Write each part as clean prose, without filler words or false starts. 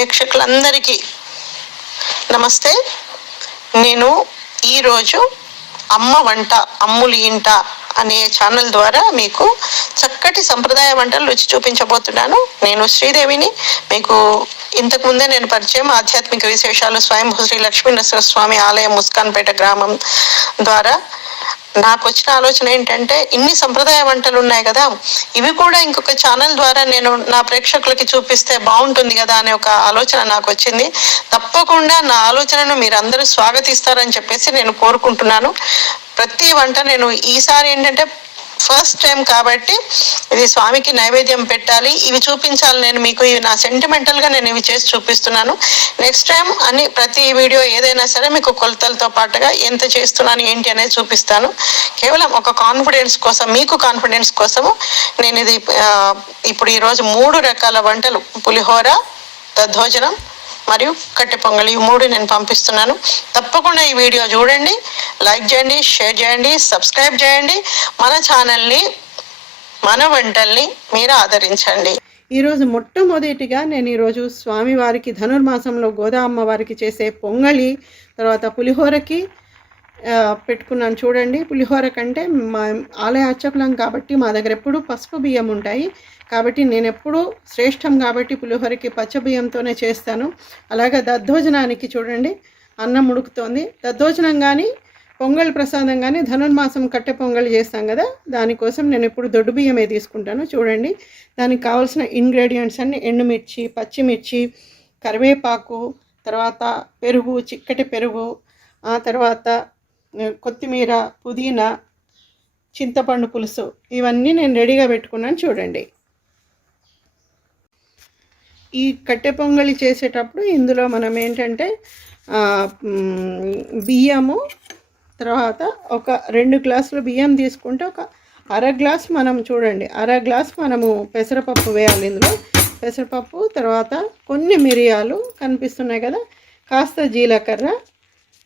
ప్రేక్షకులందరికీ నమస్తే. నేను ఈరోజు అమ్మ వంట అమ్ములు ఇంట అనే ఛానల్ ద్వారా మీకు చక్కటి సంప్రదాయ వంటలు రుచి చూపించబోతున్నాను. నేను శ్రీదేవిని. మీకు ఇంతకుముందే నేను పరిచయం ఆధ్యాత్మిక విశేషాలు స్వయంభూ శ్రీ లక్ష్మీనరసింహ స్వామి ఆలయం ముస్కాన్పేట గ్రామం ద్వారా నాకు వచ్చిన ఆలోచన ఏంటంటే, ఇన్ని సంప్రదాయ వంటలు ఉన్నాయి కదా, ఇవి కూడా ఇంకొక ఛానల్ ద్వారా నేను నా ప్రేక్షకులకి చూపిస్తే బాగుంటుంది కదా అనే ఒక ఆలోచన నాకు వచ్చింది. తప్పకుండా నా ఆలోచనను మీరు అందరూ స్వాగతిస్తారని చెప్పేసి నేను కోరుకుంటున్నాను. ప్రతి వంట నేను ఈసారి ఏంటంటే ఫస్ట్ టైం కాబట్టి ఇది స్వామికి నైవేద్యం పెట్టాలి, ఇవి చూపించాలి నేను మీకు. ఇవి నా సెంటిమెంటల్గా నేను ఇవి చేసి చూపిస్తున్నాను. నెక్స్ట్ టైం అని ప్రతి వీడియో ఏదైనా సరే మీకు కొలతలతో పాటుగా ఎంత చేస్తున్నాను ఏంటి అనేది చూపిస్తాను. కేవలం ఒక కాన్ఫిడెన్స్ కోసం, మీకు కాన్ఫిడెన్స్ కోసము నేను ఇది ఇప్పుడు ఈరోజు 3 రకాల వంటలు, పులిహోర, దద్దోజనం మరియు కట్టె పొంగలి, ఈ 3 నేను పంపిస్తున్నాను. తప్పకుండా ఈ వీడియో చూడండి, లైక్ చేయండి, షేర్ చేయండి, సబ్స్క్రైబ్ చేయండి. మన ఛానల్ని, మన వంటల్ని మీరు ఆదరించండి. ఈరోజు మొట్టమొదటిగా నేను ఈరోజు స్వామివారికి ధనుర్మాసంలో గోదా అమ్మవారికి చేసే పొంగలి, తర్వాత పులిహోరకి పెట్టుకున్నాను. చూడండి, పులిహోర కంటే మా ఆలయ అర్చకులం కాబట్టి మా దగ్గర ఎప్పుడు పసుపు బియ్యం ఉంటాయి కాబట్టి నేను ఎప్పుడూ శ్రేష్టం కాబట్టి పులిహోరకి పచ్చ బియ్యంతోనే చేస్తాను. అలాగే దద్దోజనానికి చూడండి, అన్నం ఉడుకుతోంది. దద్దోజనం కానీ పొంగల్ ప్రసాదం కానీ ధనుర్మాసం కట్టె పొంగల్ చేస్తాం కదా, దానికోసం నేను ఎప్పుడు దొడ్డు బియ్యమే తీసుకుంటాను. చూడండి, దానికి కావాల్సిన ఇంగ్రీడియంట్స్ అన్ని ఎండుమిర్చి, పచ్చిమిర్చి, కరివేపాకు, తర్వాత పెరుగు, చిక్కటి పెరుగు, ఆ తర్వాత కొత్తిమీర, పుదీనా, చింతపండు పులుసు, ఇవన్నీ నేను రెడీగా పెట్టుకున్నాను. చూడండి, ఈ కట్టె పొంగలి చేసేటప్పుడు ఇందులో మనం ఏంటంటే బియ్యము, తర్వాత ఒక 2 గ్లాసులు బియ్యం తీసుకుంటే ఒక అర గ్లాస్ మనం చూడండి, అర గ్లాస్ మనము పెసరపప్పు వేయాలి. ఇందులో పెసరపప్పు, తర్వాత కొన్ని మిరియాలు కనిపిస్తున్నాయి కదా, కాస్త జీలకర్ర,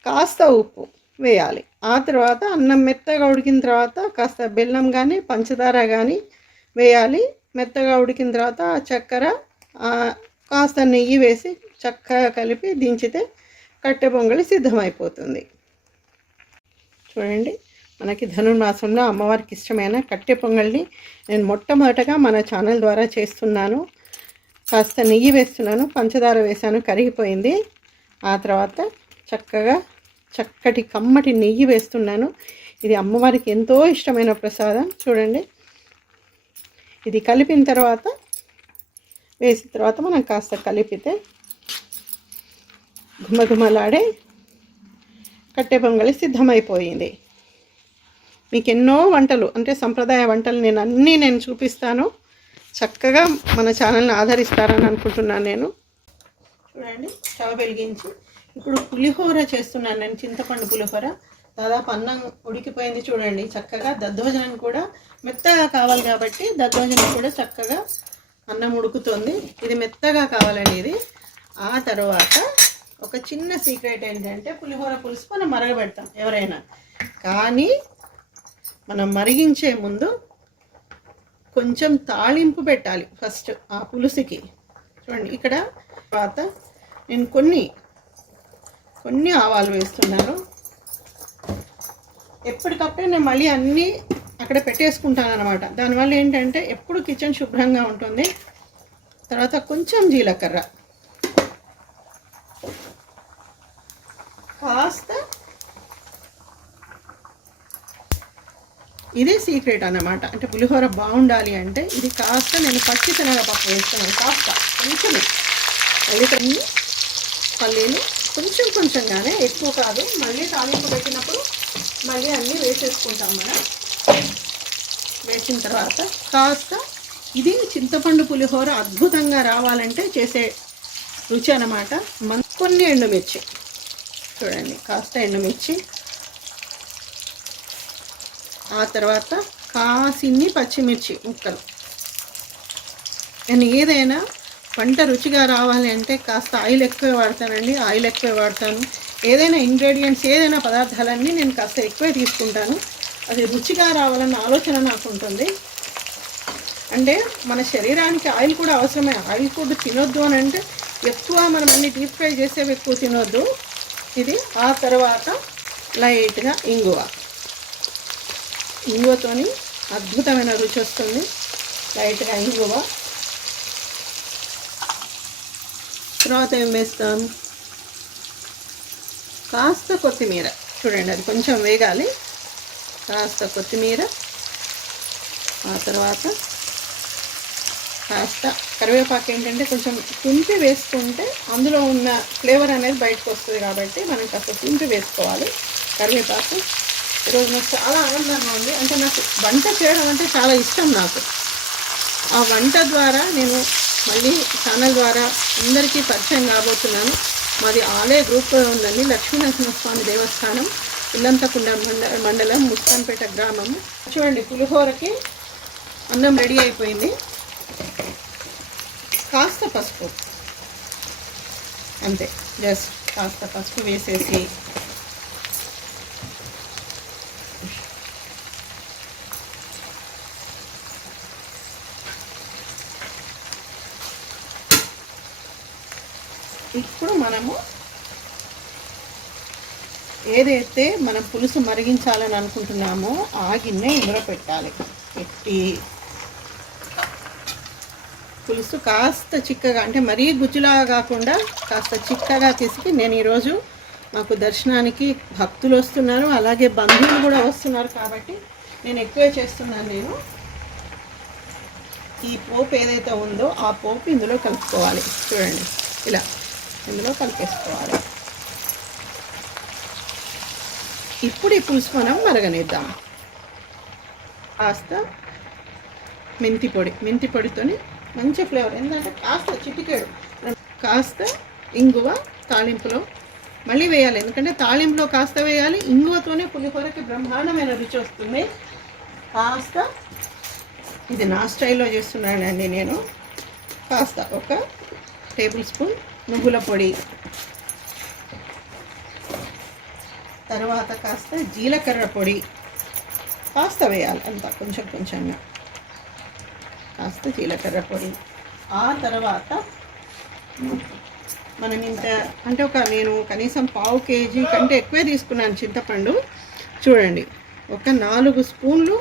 కాస్త ఉప్పు వేయాలి. ఆ తర్వాత అన్నం మెత్తగా ఉడికిన తర్వాత కాస్త బెల్లం కానీ పంచదార కానీ వేయాలి. మెత్తగా ఉడికిన తర్వాత చక్కెర, కాస్త నెయ్యి వేసి చక్కగా కలిపి దించితే కట్టె పొంగలి సిద్ధమైపోతుంది. చూడండి, మనకి ధనుర్మాసంలో అమ్మవారికి ఇష్టమైన కట్టె పొంగల్ని నేను మొట్టమొదటగా మన ఛానల్ ద్వారా చేస్తున్నాను. కాస్త నెయ్యి వేస్తున్నాను, పంచదార వేసాను, కరిగిపోయింది. ఆ తర్వాత చక్కటి కమ్మటి నెయ్యి వేస్తున్నాను. ఇది అమ్మవారికి ఎంతో ఇష్టమైన ప్రసాదం. చూడండి, ఇది కలిపిన తర్వాత వేసిన తర్వాత మనం కాస్త కలిపితే ఘుమఘుమలాడే కట్టె పొంగలి సిద్ధమైపోయింది. మీకు ఎన్నో వంటలు అంటే సంప్రదాయ వంటలు నేను చూపిస్తాను. చక్కగా మన ఛానల్ని ఆదరిస్తారని అనుకుంటున్నాను నేను. చూడండి, స్టవ్ వెలిగించి ఇప్పుడు పులిహోర చేస్తున్నాను నేను, చింతపండు పులిహోర. దాదాపు అన్నం ఉడికిపోయింది. చూడండి, చక్కగా దద్దోజనం కూడా మెత్తగా కావాలి కాబట్టి దద్దోజనం కూడా చక్కగా అన్నం ఉడుకుతుంది. ఇది మెత్తగా కావాలండి ఇది. ఆ తర్వాత ఒక చిన్న సీక్రెట్ ఏంటంటే, పులిహోర పులుసు మనం మరగబెడతాం ఎవరైనా, కానీ మనం మరిగించే ముందు కొంచెం తాళింపు పెట్టాలి ఫస్ట్ ఆ పులుసుకి. చూడండి, ఇక్కడ తర్వాత నేను కొన్ని ఆవాలు వేస్తున్నాను. ఎప్పటికప్పుడే నేను మళ్ళీ అన్నీ అక్కడ పెట్టేసుకుంటాను అనమాట. దానివల్ల ఏంటంటే ఎప్పుడు కిచెన్ శుభ్రంగా ఉంటుంది. తర్వాత కొంచెం జీలకర్ర, కాస్త, ఇదే సీక్రెట్ అన్నమాట. అంటే పులిహోర బాగుండాలి అంటే ఇది కాస్త నేను పచ్చి శనగపప్పు వేస్తున్నాను, కాస్త కొంచెం. మళ్ళీ పల్లీలు కొంచెంగానే, ఎక్కువ కాదు. మళ్ళీ తాలింపు పెట్టినప్పుడు మళ్ళీ అన్నీ వేసేసుకుంటాం మనం. వేసిన తర్వాత కాస్త, ఇది చింతపండు పులిహోర అద్భుతంగా రావాలంటే చేసే రుచి అన్నమాట. కొన్ని ఎండుమిర్చి, చూడండి, కాస్త ఎండుమిర్చి, ఆ తర్వాత కాసిన్ని పచ్చిమిర్చి ముక్కలు. నేను ఏదైనా వంట రుచిగా రావాలి అంటే కాస్త ఆయిల్ ఎక్కువ వాడతానండి, ఆయిల్ ఎక్కువ వాడతాను. ఏదైనా ఇంగ్రీడియంట్స్, ఏదైనా పదార్థాలన్నీ నేను కాస్త ఎక్కువే తీసుకుంటాను. అది రుచిగా రావాలన్న ఆలోచన నాకు ఉంటుంది. అంటే మన శరీరానికి ఆయిల్ కూడా అవసరమే. ఆయిల్ ఫుడ్ తినొద్దు అని అంటే ఎక్కువ మనం అన్ని డీప్ ఫ్రై చేసేవి ఎక్కువ తినొద్దు ఇది. ఆ తర్వాత లైట్గా ఇంగువతోని అద్భుతమైన రుచి వస్తుంది. లైట్గా ఇంగువ. తర్వాత ఏం వేస్తాం, కాస్త కొత్తిమీర. చూడండి అది కొంచెం వేగాలి. కాస్త కొత్తిమీర, ఆ తర్వాత కాస్త కరివేపాకు. ఏంటంటే కొంచెం తుంపి వేసుకుంటే అందులో ఉన్న ఫ్లేవర్ అనేది బయటకు వస్తుంది కాబట్టి మనం కాస్త తుంపి వేసుకోవాలి కరివేపాకు. ఈరోజు నాకు చాలా ఆనందంగా ఉంది. అంటే నాకు వంట చేయడం అంటే చాలా ఇష్టం. నాకు ఆ వంట ద్వారా నేను మళ్ళీ ఛానల్ ద్వారా అందరికీ పరిచయం కాబోతున్నాను. మాది ఆలయ గ్రూప్ ఉందండి, లక్ష్మీనరసింహస్వామి దేవస్థానం, ఇల్లంతకుండ మండలం, ముస్తాన్పేట గ్రామం. చూడండి పులిహోరకి అన్నం రెడీ అయిపోయింది. కాస్త పసుపు, అంతే, జస్ట్ కాస్త పసుపు వేసేసి ఇప్పుడు మనము ఏదైతే మనం పులుసు మరిగించాలని అనుకుంటున్నామో ఆ గిన్నె ఇందులో పెట్టాలి. పెట్టి పులుసు కాస్త చిక్కగా, అంటే మరీ గుజ్జులాగా కాకుండా కాస్త చిక్కగా తీసుకు. నేను ఈరోజు మాకు దర్శనానికి భక్తులు వస్తున్నారు, అలాగే బంధువులు కూడా వస్తున్నారు కాబట్టి నేను ఎక్కువే చేస్తున్నాను. నేను ఈ పోపు ఏదైతే ఉందో ఆ పోపు ఇందులో కలుపుకోవాలి. చూడండి ఇలా ఇందులో కలిపేసుకోవాలి. ఇప్పుడు ఈ పులుసు మనం మరగనిద్దాం. కాస్త మెంతి పొడితోని మంచి ఫ్లేవర్. ఎందుకంటే కాస్త చిటికెడు, కాస్త ఇంగువ తాలింపులో మళ్ళీ వేయాలి. ఎందుకంటే తాలింపులో కాస్త వేయాలి. ఇంగువతోనే పులిహోరకి బ్రహ్మాండమైన రుచి వస్తుంది. కాస్త ఇది నా స్టైల్లో చేస్తున్నానండి నేను. కాస్త 1 టేబుల్ స్పూన్ నువ్వుల పొడి, తర్వాత కాస్త జీలకర్ర పొడి కాస్త వేయాలి. అంతా కొంచెం కొంచెంగా కాస్త జీలకర్ర పొడి. ఆ తర్వాత మనం ఇంత అంటే నేను కనీసం 1/2 కేజీ కంటే ఎక్కువే తీసుకున్నాను చింతపండు. చూడండి 4 స్పూన్లు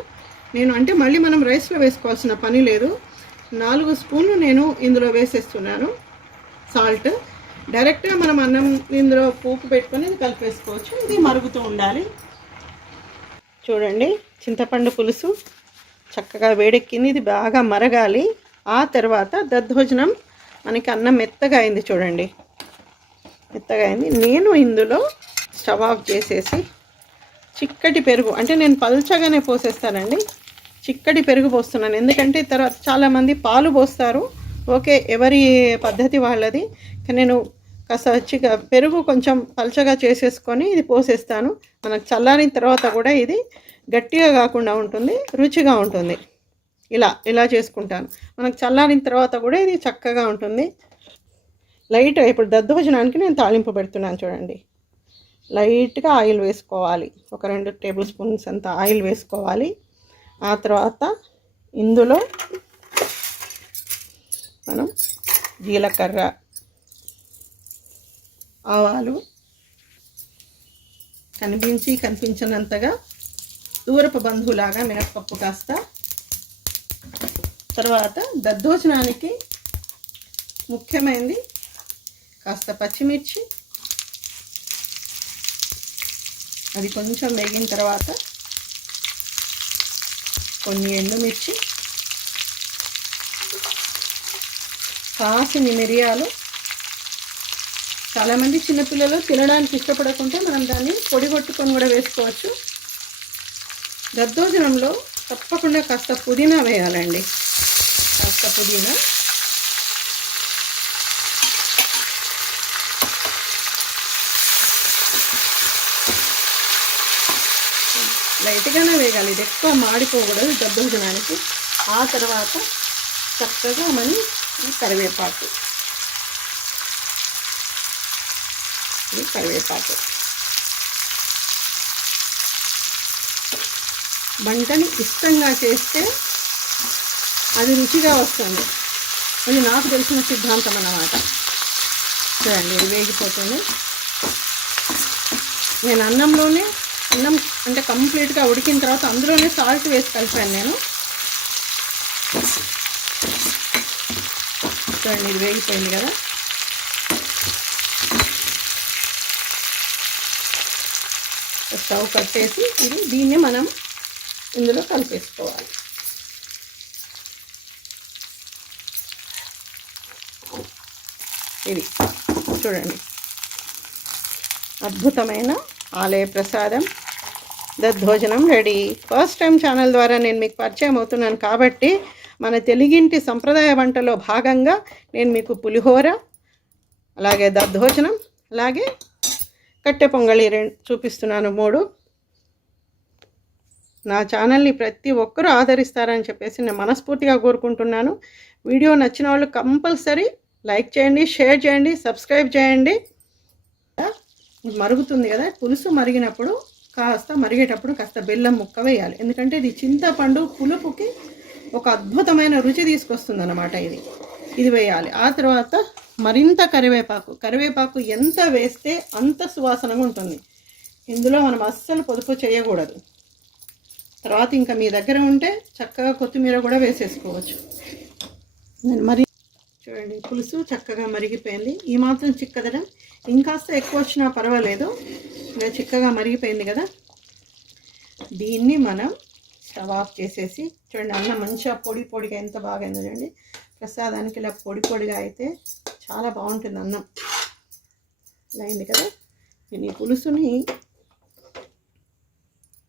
నేను, అంటే మళ్ళీ మనం రైస్లో వేసుకోవాల్సిన పని లేదు. 4 స్పూన్లు నేను ఇందులో వేసేస్తున్నాను. సాల్ట్ డైరెక్ట్గా మనం అన్నం ఇందులో పోపు పెట్టుకొని ఇది కలిపేసుకోవచ్చు. ఇది మరుగుతూ ఉండాలి. చూడండి చింతపండు పులుసు చక్కగా వేడెక్కింది. ఇది బాగా మరగాలి. ఆ తర్వాత దద్దోజనం మనకి అన్నం మెత్తగా అయింది. చూడండి మెత్తగా అయింది. నేను ఇందులో స్టవ్ ఆఫ్ చేసేసి చిక్కటి పెరుగు, అంటే నేను పల్చగానే పోసేస్తానండి, చిక్కటి పెరుగు పోస్తున్నాను. ఎందుకంటే తర్వాత చాలామంది పాలు పోస్తారు. ఓకే, ఎవరి పద్ధతి వాళ్ళది. కానీ నేను కాస్త పెరుగు కొంచెం పల్చగా చేసేసుకొని ఇది పోసేస్తాను. మనకు చల్లారిన తర్వాత కూడా ఇది గట్టిగా కాకుండా ఉంటుంది, రుచిగా ఉంటుంది. ఇలా చేసుకుంటాను. మనకు చల్లారిన తర్వాత కూడా ఇది చక్కగా ఉంటుంది. లైట్గా ఇప్పుడు దద్దోజనానికి నేను తాలింపు పెడుతున్నాను. చూడండి లైట్గా ఆయిల్ వేసుకోవాలి. 2 టేబుల్ స్పూన్స్ అంత ఆయిల్ వేసుకోవాలి. ఆ తర్వాత ఇందులో మనం జీలకర్ర, ఆవాలు, కనిపించినంతగా దూరపు బంధువులాగా మినప్పప్పు కాస్త, తర్వాత దద్దోజనానికి ముఖ్యమైనది కాస్త పచ్చిమిర్చి. అది కొంచెం వేగిన తర్వాత కొన్ని ఎండుమిర్చి, కాసిని మిరియాలు. చాలామంది చిన్నపిల్లలు తినడానికి ఇష్టపడకుంటే మనం దాన్ని పొడి కొట్టుకొని కూడా వేసుకోవచ్చు. దద్దోజనంలో తప్పకుండా కాస్త పుదీనా వేయాలండి. కాస్త పుదీనా, లైట్గానే వేయాలి. ఇది ఎక్కువ మాడిపోకూడదు దద్దోజనానికి. ఆ తర్వాత చక్కగా మనం ఈ కరివేపాకు, వంటని ఇష్టంగా చేస్తే అది రుచిగా వస్తుంది. అది నాకు తెలిసిన సిద్ధాంతం అన్నమాట. చూడండి ఇది వేగిపోతుంది. నేను అన్నం అంటే కంప్లీట్గా ఉడికిన తర్వాత అందులోనే సాల్ట్ వేసి కలిపాను నేను. చూడండి ఇది వేగిపోయింది కదా. స్టవ్ కట్టేసి దీన్ని మనం ఇందులో కలిపేసుకోవాలి. ఇది చూడండి అద్భుతమైన ఆలయ ప్రసాదం దద్దోజనం రెడీ. ఫస్ట్ టైం ఛానల్ ద్వారా నేను మీకు పరిచయం అవుతున్నాను కాబట్టి మన తెలుగింటి సంప్రదాయ వంటలో భాగంగా నేను మీకు పులిహోర, అలాగే దద్దోజనం, అలాగే కట్టె పొంగళి చూపిస్తున్నాను 3. నా ఛానల్ని ప్రతి ఒక్కరూ ఆదరిస్తారని చెప్పేసి నేను మనస్ఫూర్తిగా కోరుకుంటున్నాను. వీడియో నచ్చిన వాళ్ళు కంపల్సరీ లైక్ చేయండి, షేర్ చేయండి, సబ్స్క్రైబ్ చేయండి. మరుగుతుంది కదా, పులుసు మరిగినప్పుడు మరిగేటప్పుడు కాస్త బెల్లం ముక్క వేయాలి. ఎందుకంటే ఇది చింతపండు పులుపుకి ఒక అద్భుతమైన రుచి తీసుకొస్తుంది అన్నమాట. ఇది వేయాలి. ఆ తర్వాత మరింత కరివేపాకు ఎంత వేస్తే అంత సువాసనగా ఉంటుంది. ఇందులో మనం అస్సలు పొదుపు చేయకూడదు. తర్వాత ఇంకా మీ దగ్గర ఉంటే చక్కగా కొత్తిమీర కూడా వేసేసుకోవచ్చు. చూడండి పులుసు చక్కగా మరిగిపోయింది. ఈ మాత్రం చిక్కదనం, ఇంకాస్త ఎక్కువ వచ్చినా పర్వాలేదు. ఇలా చిక్కగా మరిగిపోయింది కదా. దీన్ని మనం స్టవ్ ఆఫ్ చేసేసి, చూడండి అన్నం మంచిగా పొడిగా ఎంత బాగా అయిందో చూడండి. ప్రసాదానికి ఇలా పొడిగా అయితే చాలా బాగుంటుంది అన్నం. ఇలా అయింది కదా. నేను ఈ పులుసుని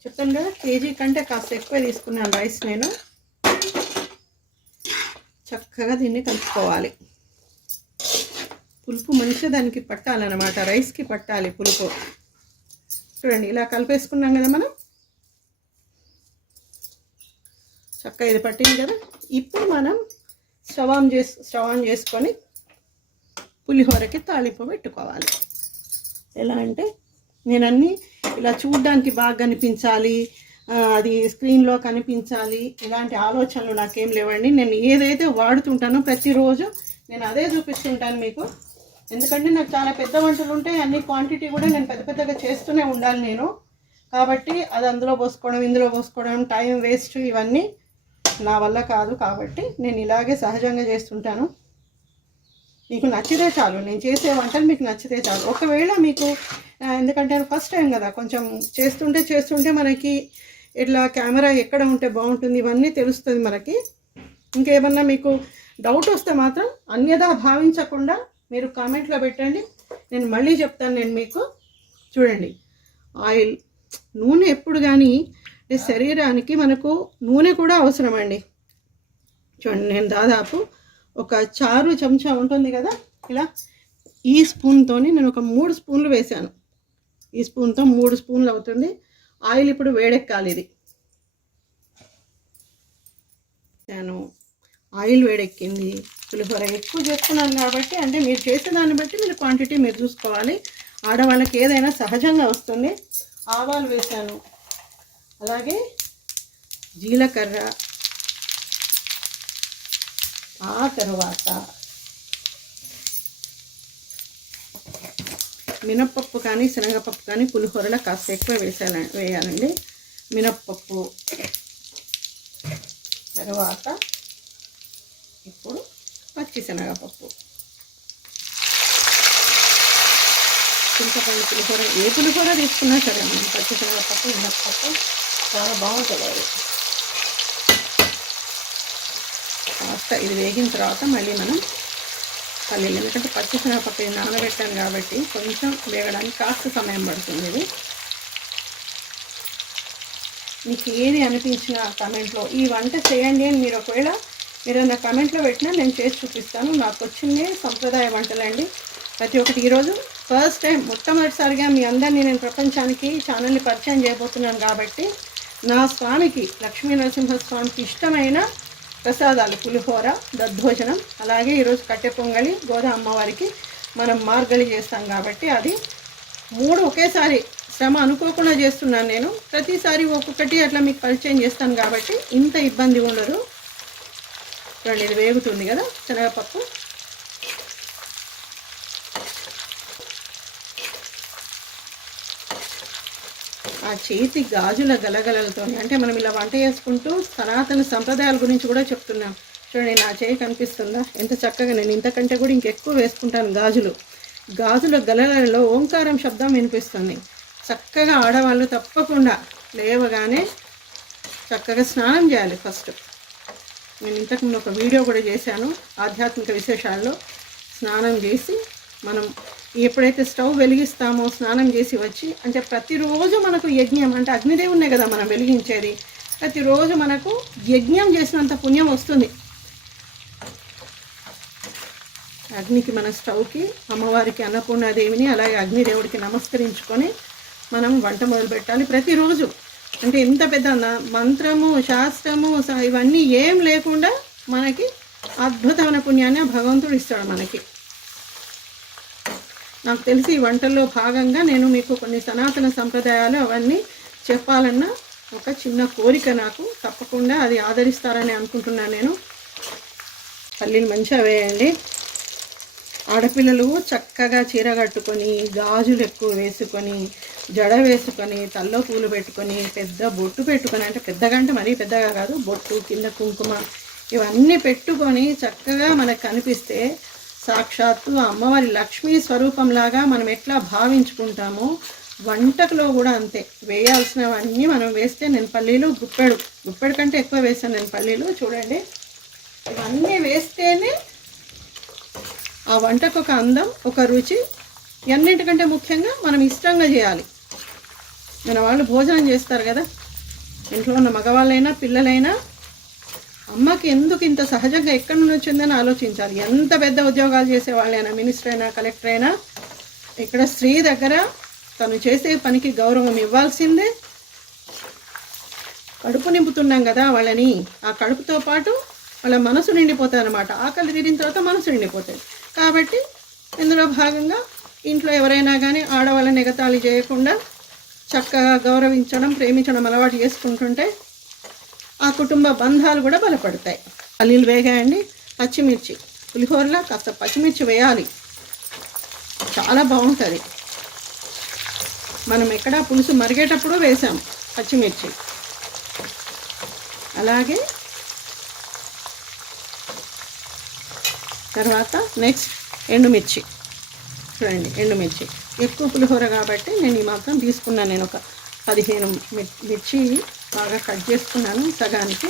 చెప్పాను కదా, కేజీ కంటే కాస్త ఎక్కువ తీసుకున్నాను రైస్ నేను. చక్కగా దీన్ని కలుపుకోవాలి. పులుపు మంచిగా దానికి పట్టాలన్నమాట, రైస్కి పట్టాలి పులుపు. చూడండి ఇలా కలిపేసుకున్నాం కదా మనం. చక్కగా ఇది పట్టింది కదా. ఇప్పుడు మనం స్టవ్ ఆన్ చేసుకొని పులిహోరకి తాలింపు పెట్టుకోవాలి. ఎలా అంటే నేను అన్నీ ఇలా చూడ్డానికి బాగా కనిపించాలి, అది స్క్రీన్లో కనిపించాలి, ఇలాంటి ఆలోచనలు నాకేం లేవండి. నేను ఏదైతే వాడుతుంటానో ప్రతిరోజు నేను అదే చూపిస్తుంటాను మీకు. ఎందుకంటే నాకు చాలా పెద్ద వంటలు ఉంటాయి, అన్ని క్వాంటిటీ కూడా నేను పెద్దగా చేస్తూనే ఉండాలి నేను. కాబట్టి అది అందులో పోసుకోవడం, ఇందులో పోసుకోవడం, టైం వేస్ట్, ఇవన్నీ నా వల్ల కాదు. కాబట్టి నేను ఇలాగే సహజంగా చేస్తుంటాను. మీకు నచ్చితే చాలు, నేను చేసే వంటలు మీకు నచ్చితే చాలు. ఒకవేళ మీకు ఎందుకంటే ఫస్ట్ టైం కదా, కొంచెం చేస్తుంటే మనకి ఇట్లా కెమెరా ఎక్కడ ఉంటే బాగుంటుంది ఇవన్నీ తెలుస్తుంది మనకి. ఇంకేమన్నా మీకు డౌట్ వస్తే మాత్రం అన్యదా భావించకుండా మీరు కామెంట్లో పెట్టండి, నేను మళ్ళీ చెప్తాను నేను మీకు. చూడండి నూనె ఎప్పుడు కానీ శరీరానికి మనకు నూనె కూడా అవసరం అండి. చూడండి నేను దాదాపు ఒక చారు చెంచా ఉంటుంది కదా, ఇలా ఈ స్పూన్తో నేను ఒక 3 స్పూన్లు వేసాను. ఈ స్పూన్తో 3 స్పూన్లు అవుతుంది. ఆయిల్ ఇప్పుడు వేడెక్కాలి. ఇది నేను ఆయిల్ వేడెక్కింది. పులిహోర ఎక్కువ చేస్తున్నాను కాబట్టి, అంటే మీరు చేసేదాన్ని బట్టి మీరు క్వాంటిటీ మీరు చూసుకోవాలి. ఆడవాళ్ళకి ఏదైనా సహజంగా వస్తుంది. ఆవాలు వేసాను, అలాగే జీలకర్ర, ఆ తర్వాత మినప్పప్పు కానీ శనగపప్పు కానీ పులిహోరలో కాస్త ఎక్కువ వేయాలండి. మినప్పప్పు తర్వాత ఇప్పుడు పచ్చిశనగపప్పు. చింతపండు పులిహోర, ఏ పులిహోర తీసుకున్నా సరే మనం పచ్చిశనగపప్పు, మినప్పప్పు చాలా బాగుంటుంది. అది కాస్త ఇది వేగిన తర్వాత మళ్ళీ మనం పల్లీలు, ఎందుకంటే పచ్చిశనగపప్పు ఇది నానబెట్టాను కాబట్టి కొంచెం వేగడానికి కాస్త సమయం పడుతుంది. ఇది మీకు ఏది అనిపించిన కామెంట్లో ఈ వంట చేయండి అని మీరు ఒకవేళ నా కామెంట్లో పెట్టినా నేను చేసి చూపిస్తాను. నాకు వచ్చిందే సంప్రదాయ వంటలండి ప్రతి ఒక్కటి. ఈరోజు ఫస్ట్ టైం మొట్టమొదటిసారిగా మీ అందరినీ నేను ప్రపంచానికి ఛానల్ని పరిచయం చేయబోతున్నాను కాబట్టి నా స్వామికి, లక్ష్మీ నరసింహస్వామికి ఇష్టమైన ప్రసాదాలు పులిహోర, దద్దోజనం, అలాగే ఈరోజు కట్టె పొంగలి, గోదా అమ్మవారికి మనం మార్గలి చేస్తాం కాబట్టి అది 3 ఒకేసారి శ్రమ అనుకోకుండా చేస్తున్నాను నేను. ప్రతిసారి ఒక్కొక్కటి అట్లా మీకు పరిచయం చేస్తాను కాబట్టి ఇంత ఇబ్బంది ఉండదు. చూడండి ఇది వేగుతుంది కదా శనగపప్పు. ఆ చేతి గాజుల గలగలలతో, అంటే మనం ఇలా వంట చేసుకుంటూ సనాతన సంప్రదాయాల గురించి కూడా చెప్తున్నాం. చూడండి, నా చేయి కనిపిస్తుందా ఎంత చక్కగా. నేను ఇంతకంటే కూడా ఇంకెక్కువ వేసుకుంటాను గాజుల గలగలలో ఓంకారం శబ్దం వినిపిస్తుంది. చక్కగా ఆడవాళ్ళు తప్పకుండా లేవగానే చక్కగా స్నానం చేయాలి ఫస్ట్. నేను ఇంతకుముందు ఒక వీడియో కూడా చేశాను ఆధ్యాత్మిక విశేషాల్లో. స్నానం చేసి మనం ఎప్పుడైతే స్టవ్ వెలిగిస్తామో స్నానం చేసి వచ్చి, అంటే ప్రతిరోజు మనకు యజ్ఞం, అంటే అగ్నిదేవునే కదా మనం వెలిగించేది, ప్రతిరోజు మనకు యజ్ఞం చేసినంత పుణ్యం వస్తుంది. అగ్నికి, మన స్టవ్కి, అమ్మవారికి, అన్నపూర్ణాదేవిని, అలాగే అగ్నిదేవుడికి నమస్కరించుకొని మనం వంట మొదలు పెట్టాలి ప్రతిరోజు. అంటే ఎంత పెద్ద మంత్రము, శాస్త్రము ఇవన్నీ ఏం లేకుండా మనకి అద్భుతమైన పుణ్యాన్ని భగవంతుడు ఇస్తాడు మనకి. నాకు తెలిసి ఈ వంటల్లో భాగంగా నేను మీకు కొన్ని సనాతన సంప్రదాయాలు అవన్నీ చెప్పాలన్న ఒక చిన్న కోరిక నాకు. తప్పకుండా అది ఆదరిస్తారని అనుకుంటున్నాను నేను. పల్లీలు మంచిగా వేయండి. ఆడపిల్లలు చక్కగా చీర కట్టుకొని, గాజులు ఎక్కువ వేసుకొని, జడ వేసుకొని, తల్లో పూలు పెట్టుకొని, పెద్ద బొట్టు పెట్టుకొని, అంటే పెద్దగా అంటే మరీ పెద్దగా కాదు, బొట్టు కింద కుంకుమ ఇవన్నీ పెట్టుకొని చక్కగా మనకు కనిపిస్తే సాక్షాత్తు అమ్మవారి లక్ష్మీ స్వరూపంలాగా మనం ఎట్లా భావించుకుంటామో వంటకులో కూడా అంతే. వేయాల్సినవన్నీ మనం వేస్తే, నేను పల్లీలు గుప్పెడు కంటే ఎక్కువ వేసాను నేను పల్లీలు. చూడండి, ఇవన్నీ వేస్తేనే ఆ వంటకు ఒక అందం, ఒక రుచి. అన్నింటికంటే ముఖ్యంగా మనం ఇష్టంగా చేయాలి. మన వాళ్ళు భోజనం చేస్తారు కదా, ఇంట్లో ఉన్న మగవాళ్ళైనా పిల్లలైనా, అమ్మకి ఎందుకు ఇంత సహజంగా ఎక్కడి నుండి వచ్చిందని ఆలోచించాలి. ఎంత పెద్ద ఉద్యోగాలు చేసే వాళ్ళైనా, మినిస్టర్ అయినా, కలెక్టర్ అయినా, ఇక్కడ స్త్రీ దగ్గర తను చేసే పనికి గౌరవం ఇవ్వాల్సిందే. కడుపు నింపుతున్నాం కదా వాళ్ళని, ఆ కడుపుతో పాటు వాళ్ళ మనసు నిండిపోతుంది అన్నమాట. ఆకలి తీరిన తర్వాత మనసు నిండిపోతుంది. కాబట్టి ఇందులో భాగంగా ఇంట్లో ఎవరైనా కానీ ఆడవాళ్ళని ఎగతాళి చేయకుండా చక్కగా గౌరవించడం, ప్రేమించడం అలవాటు చేసుకుంటుంటే ఆ కుటుంబ బంధాలు కూడా బలపడతాయి. పల్లీలు వేగాయండి. పచ్చిమిర్చి, పులిహోరలో కాస్త పచ్చిమిర్చి వేయాలి, చాలా బాగుంటుంది. మనం ఎక్కడ పులుసు మరిగేటప్పుడు వేసాం పచ్చిమిర్చి. అలాగే తర్వాత నెక్స్ట్ ఎండుమిర్చి. చూడండి, ఎండుమిర్చి ఎక్కువ పులిహోర కాబట్టి నేను ఈ మాత్రం తీసుకున్నాను. నేను ఒక 15 మిర్చి బాగా కట్ చేసుకున్నాను సగానికి.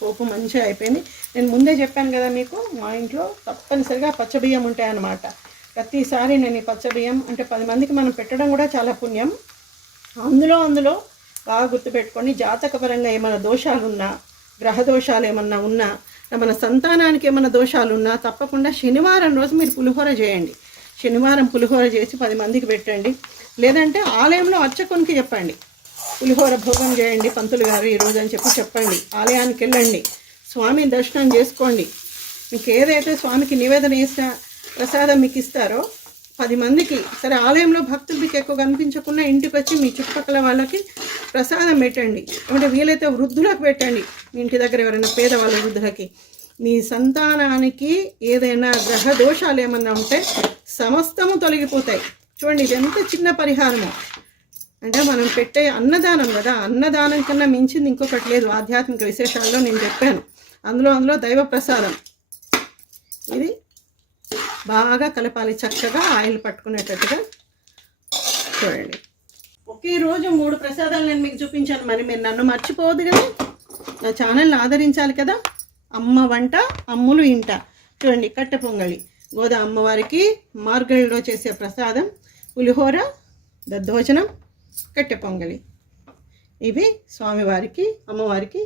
పోపు మంచిగా అయిపోయింది. నేను ముందే చెప్పాను కదా మీకు, మా ఇంట్లో తప్పనిసరిగా పచ్చబియ్యం ఉంటాయన్నమాట. ప్రతిసారి నేను ఈ పచ్చబియ్యం, అంటే 10 మందికి మనం పెట్టడం కూడా చాలా పుణ్యం. అందులో బాగా గుర్తుపెట్టుకొని, జాతకపరంగా ఏమైనా దోషాలున్నా, గ్రహ దోషాలు ఏమన్నా ఉన్నా, మన సంతానానికి ఏమైనా దోషాలున్నా తప్పకుండా శనివారం రోజు మీరు పులిహోర చేయండి. శనివారం పులిహోర చేసి 10 మందికి పెట్టండి. లేదంటే ఆలయంలో అర్చకునికి చెప్పండి, పులిహోర భోగం చేయండి పంతులు గారు ఈరోజు అని చెప్పండి. ఆలయానికి వెళ్ళండి, స్వామి దర్శనం చేసుకోండి. మీకు ఏదైతే స్వామికి నివేదన చేసిన ప్రసాదం మీకు ఇస్తారో 10 మందికి, సరే ఆలయంలో భక్తులు మీకు ఎక్కువ కనిపించకుండా ఇంటికి వచ్చి మీ చుట్టుపక్కల వాళ్ళకి ప్రసాదం పెట్టండి. అంటే వీలైతే వృద్ధులకు పెట్టండి, మీ ఇంటి దగ్గర ఎవరైనా పేదవాళ్ళ వృద్ధులకి. మీ సంతానానికి ఏదైనా గ్రహ దోషాలు ఏమన్నా ఉంటే సమస్తము తొలగిపోతాయి. చూడండి, ఇది ఎంత చిన్న పరిహారము. అంటే మనం పెట్టే అన్నదానం కదా, అన్నదానం కన్నా మించింది ఇంకొకటి లేదు. ఆధ్యాత్మిక విశేషాల్లో నేను చెప్పాను. అందులో దైవ ప్రసాదం. ఇది బాగా కలపాలి, చక్కగా ఆయిల్ పట్టుకునేటట్టుగా. చూడండి, ఒకే రోజు 3 ప్రసాదాలు నేను మీకు చూపించాను. మరి మీరు నన్ను మర్చిపోవద్దు కదా, నా ఛానల్ని ఆదరించాలి కదా. అమ్మ వంట అమ్ములు ఇంట. చూడండి, కట్టె పొంగలి, గోదా అమ్మవారికి మార్గళిలో చేసే ప్రసాదం, పులిహోర, దద్దోజనం, కట్టె పొంగలి. ఇవి స్వామివారికి, అమ్మవారికి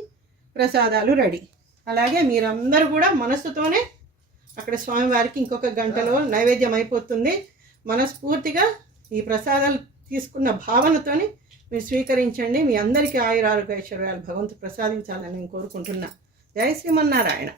ప్రసాదాలు రెడీ. అలాగే మీరందరూ కూడా మనస్సుతోనే అక్కడ స్వామివారికి ఇంకొక గంటలో నైవేద్యం అయిపోతుంది. మనస్ఫూర్తిగా ఈ ప్రసాదాలు తీసుకున్న భావనతోని మీరు స్వీకరించండి. మీ అందరికీ ఆయురారోగ్య ఐశ్వర్యాలు భగవంతుడు ప్రసాదించాలని నేను కోరుకుంటున్నా. జై శ్రీమన్నారాయణ.